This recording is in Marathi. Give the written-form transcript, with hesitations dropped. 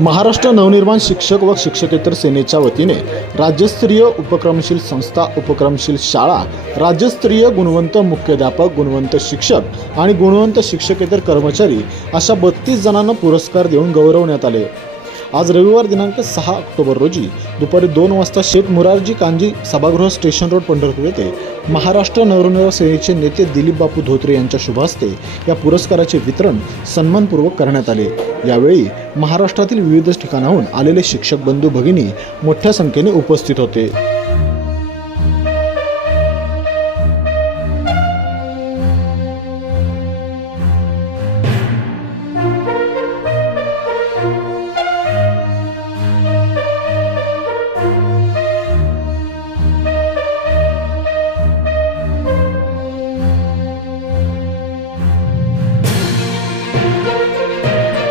महाराष्ट्र नवनिर्माण शिक्षक व शिक्षकेतर सेनेच्या वतीने राज्यस्तरीय उपक्रमशील संस्था, उपक्रमशील शाळा, राज्यस्तरीय गुणवंत मुख्याध्यापक, गुणवंत शिक्षक आणि गुणवंत शिक्षकेतर कर्मचारी अशा 32 जणांना पुरस्कार देऊन गौरवण्यात आले। आज रविवार दिनांक 6 ऑक्टोबर रोजी दुपारी 2 वाजता शेठ मुरारजी कांजी सभागृह स्टेशन रोड पंढरपूर येथे महाराष्ट्र नवनिर्माण सेनेचे नेते दिलीप बापू धोत्रे यांच्या शुभ हस्ते या पुरस्काराचे वितरण सन्मानपूर्वक करण्यात आले। यावेळी महाराष्ट्रातील विविध ठिकाणाहून आलेले शिक्षक बंधू भगिनी मोठ्या संख्येने उपस्थित होते।